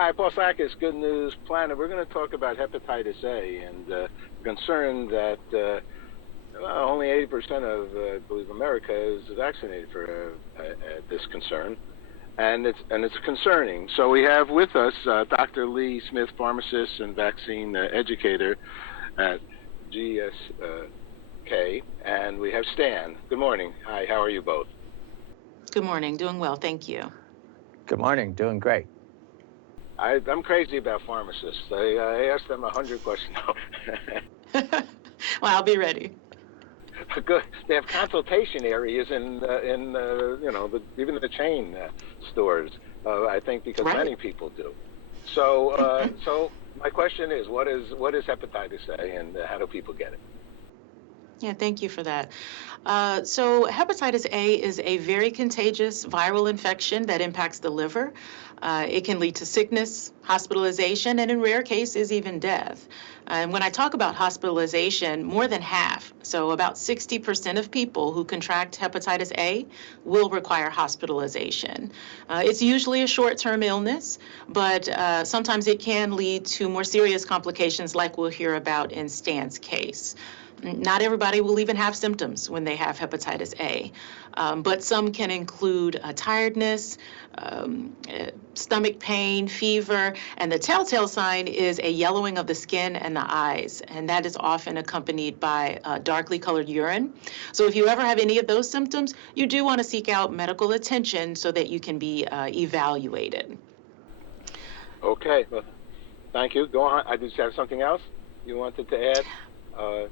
Hi, Paul Sakis, Good News Planet. We're going to talk about hepatitis A and concern that only 80% of, I believe, America is vaccinated for this concern, and it's concerning. So we have with us Dr. Lee Smith, pharmacist and vaccine educator at GSK, and we have Stan. Good morning. Hi, how are you both? Good morning. Doing well, thank you. Good morning. Doing great. I'm crazy about pharmacists. I ask them 100 questions. Well, I'll be ready. Good. They have consultation areas in even the chain stores. I think because Right. many people do. So so my question is, what is hepatitis A, and how do people get it? Yeah, thank you for that. So hepatitis A is a very contagious viral infection that impacts the liver. It can lead to sickness, hospitalization, and in rare cases, even death. And when I talk about hospitalization, more than half, so about 60% of people who contract hepatitis A will require hospitalization. It's usually a short-term illness, but sometimes it can lead to more serious complications like we'll hear about in Stan's case. Not everybody will even have symptoms when they have hepatitis A, but some can include tiredness, stomach pain, fever, and the telltale sign is a yellowing of the skin and the eyes, and that is often accompanied by darkly colored urine. So if you ever have any of those symptoms, you do want to seek out medical attention so that you can be evaluated. Okay. Well, thank you. Go on. I just have something else you wanted to add,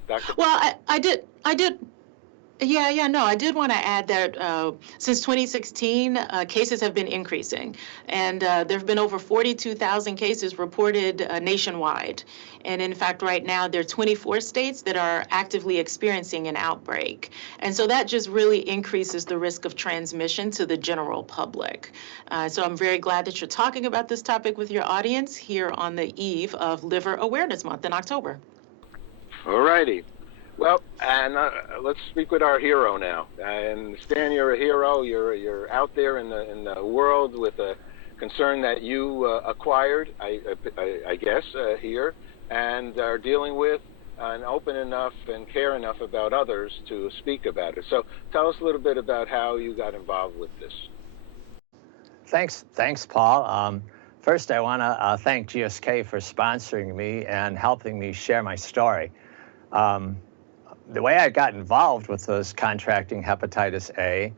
Doctor. Well, I did. I did want to add that since 2016, cases have been increasing, and there have been over 42,000 cases reported nationwide. And in fact, right now, there are 24 states that are actively experiencing an outbreak. And so that just really increases the risk of transmission to the general public. So I'm very glad that you're talking about this topic with your audience here on the eve of Liver Awareness Month in October. All righty. Well, and let's speak with our hero now. And Stan, you're a hero. You're out there in the world with a concern that you acquired, I guess, here, and are dealing with, and open enough and care enough about others to speak about it. So tell us a little bit about how you got involved with this. Thanks, Paul. First, I want to thank GSK for sponsoring me and helping me share my story. The way I got involved with those contracting hepatitis A,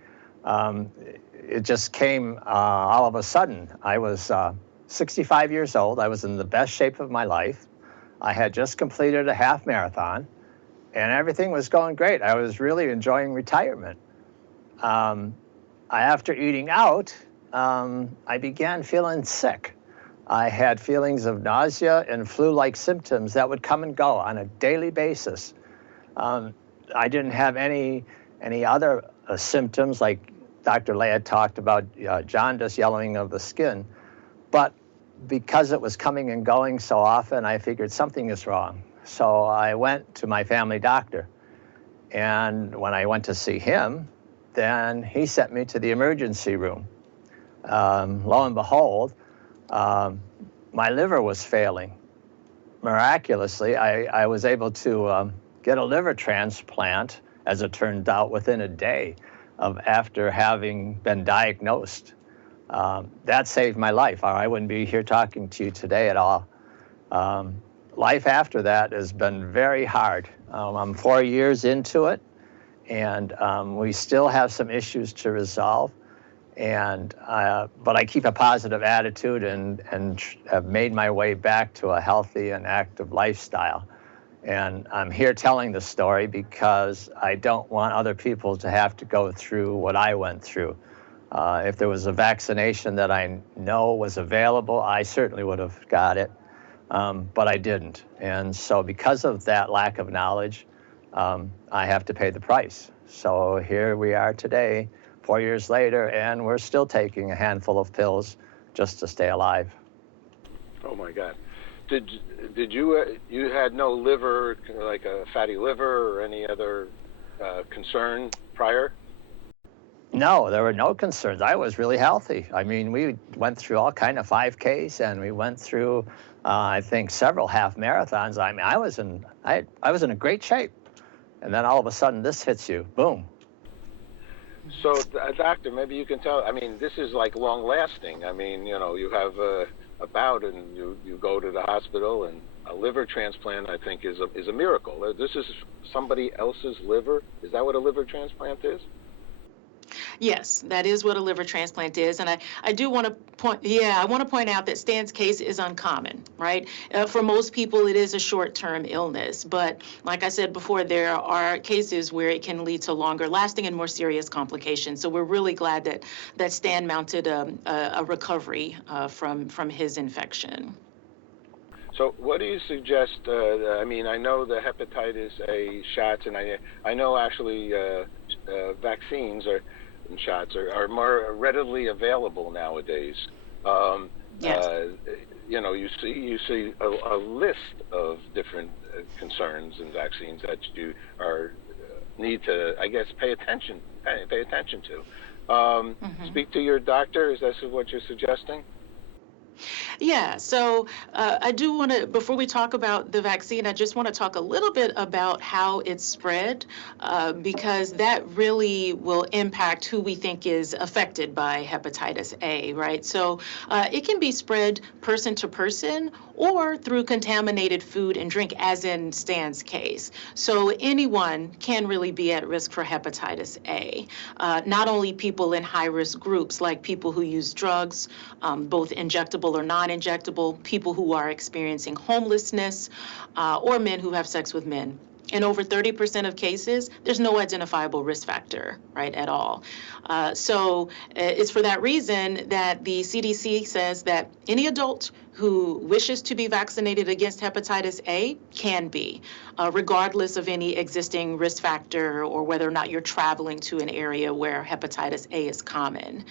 it just came all of a sudden. I was 65 years old. I was in the best shape of my life. I had just completed a half marathon, and everything was going great. I was really enjoying retirement. After eating out, I began feeling sick. I had feelings of nausea and flu-like symptoms that would come and go on a daily basis. I didn't have any other symptoms like Dr. Leah talked about, jaundice, yellowing of the skin. But because it was coming and going so often, I figured something is wrong. So I went to my family doctor. And when I went to see him, then he sent me to the emergency room. Lo and behold, my liver was failing. Miraculously, I was able to get a liver transplant, as it turned out, within a day of after having been diagnosed. That saved my life, or I wouldn't be here talking to you today at all. Life after that has been very hard. I'm 4 years into it, and we still have some issues to resolve. But I keep a positive attitude and have made my way back to a healthy and active lifestyle. And I'm here telling the story because I don't want other people to have to go through what I went through. If there was a vaccination that I know was available, I certainly would have got it, but I didn't. And so because of that lack of knowledge, I have to pay the price. So here we are today, 4 years later, and we're still taking a handful of pills just to stay alive. Oh my God. Did you had no liver, like a fatty liver or any other concern prior? No, there were no concerns. I was really healthy. I mean, we went through all kind of 5Ks, and we went through, I think, several half marathons. I mean, I was in a great shape. And then all of a sudden, this hits you. Boom. So, doctor, maybe you can tell. I mean, this is like long lasting. I mean, you have a bout, and you go to the hospital, and a liver transplant, I think, is a miracle. This is somebody else's liver. Is that what a liver transplant is? Yes, that is what a liver transplant is. And I do want to I want to point out that Stan's case is uncommon, right? For most people, it is a short-term illness. But like I said before, there are cases where it can lead to longer lasting and more serious complications. So we're really glad that Stan mounted a recovery from his infection. So what do you suggest? I mean, I know the hepatitis A shots, and I know actually vaccines and shots are more readily available nowadays. Yes. You see a list of different concerns and vaccines that you need to, I guess, pay attention to. Speak to your doctor. Is that what you're suggesting? Yeah, so I do want to, before we talk about the vaccine, I just want to talk a little bit about how it's spread, because that really will impact who we think is affected by hepatitis A, right? So it can be spread person to person or through contaminated food and drink, as in Stan's case. So anyone can really be at risk for hepatitis A, not only people in high-risk groups like people who use drugs, both injectable or non-injectable, people who are experiencing homelessness, or men who have sex with men. In over 30% of cases, there's no identifiable risk factor, right, at all. So it's for that reason that the CDC says that any adult who wishes to be vaccinated against hepatitis A can be, regardless of any existing risk factor or whether or not you're traveling to an area where hepatitis A is common.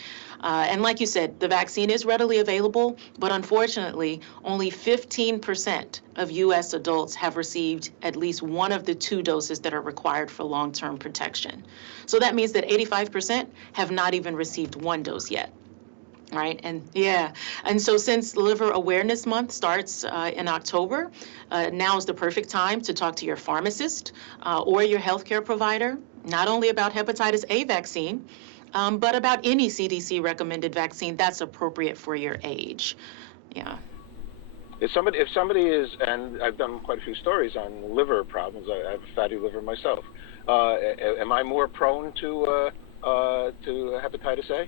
And like you said, the vaccine is readily available, but unfortunately, only 15% of U.S. adults have received at least one of the 2 doses that are required for long-term protection. So that means that 85% have not even received 1 dose yet. Right, and so since Liver Awareness Month starts in October, now is the perfect time to talk to your pharmacist or your healthcare provider, not only about hepatitis A vaccine, but about any CDC recommended vaccine that's appropriate for your age. Yeah. If somebody is, and I've done quite a few stories on liver problems. I have a fatty liver myself. Am I more prone to hepatitis A?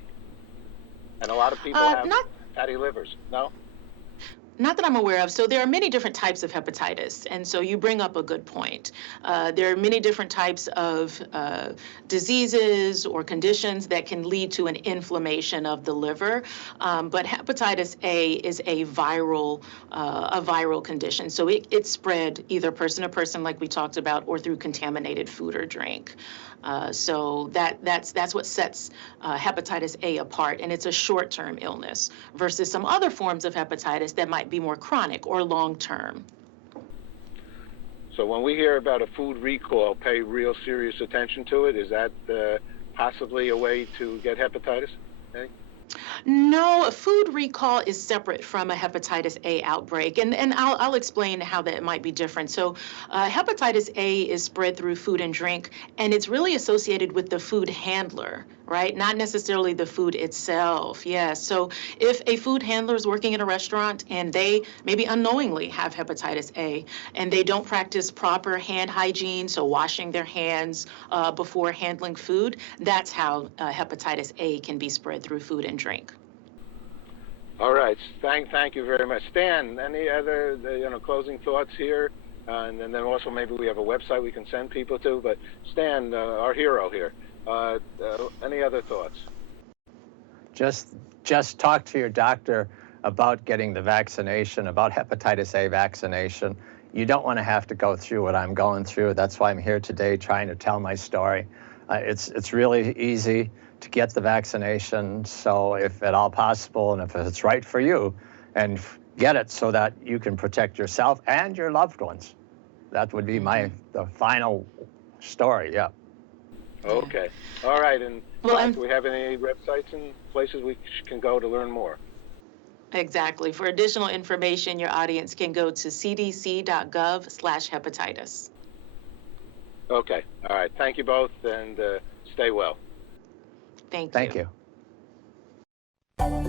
And a lot of people have fatty livers. No? Not that I'm aware of. So there are many different types of hepatitis, and so you bring up a good point. There are many different types of diseases or conditions that can lead to an inflammation of the liver, but hepatitis A is a viral condition. So it's spread either person to person, like we talked about, or through contaminated food or drink. So that's what sets hepatitis A apart, and it's a short-term illness versus some other forms of hepatitis that might be more chronic or long-term. So when we hear about a food recall, pay real serious attention to it. Is that possibly a way to get hepatitis A? No, a food recall is separate from a hepatitis A outbreak, and I'll explain how that might be different. So hepatitis A is spread through food and drink, and it's really associated with the food handler, right? Not necessarily the food itself. Yeah, so if a food handler is working in a restaurant and they maybe unknowingly have hepatitis A and they don't practice proper hand hygiene, so washing their hands before handling food, that's how hepatitis A can be spread through food and drink. All right. Thank you very much. Stan, any other closing thoughts here? And then also maybe we have a website we can send people to. But Stan, our hero here, any other thoughts? Just talk to your doctor about getting the vaccination, about hepatitis A vaccination. You don't want to have to go through what I'm going through. That's why I'm here today trying to tell my story. It's really easy to get the vaccination, so if at all possible and if it's right for you, and get it so that you can protect yourself and your loved ones. That would be the final story, yeah. Okay. All right. And Well, do we have any websites and places we can go to learn more? exactly. For additional information, your audience can go to cdc.gov/hepatitis. Okay. All right. Thank you both, and stay well. Thank Thank you. you.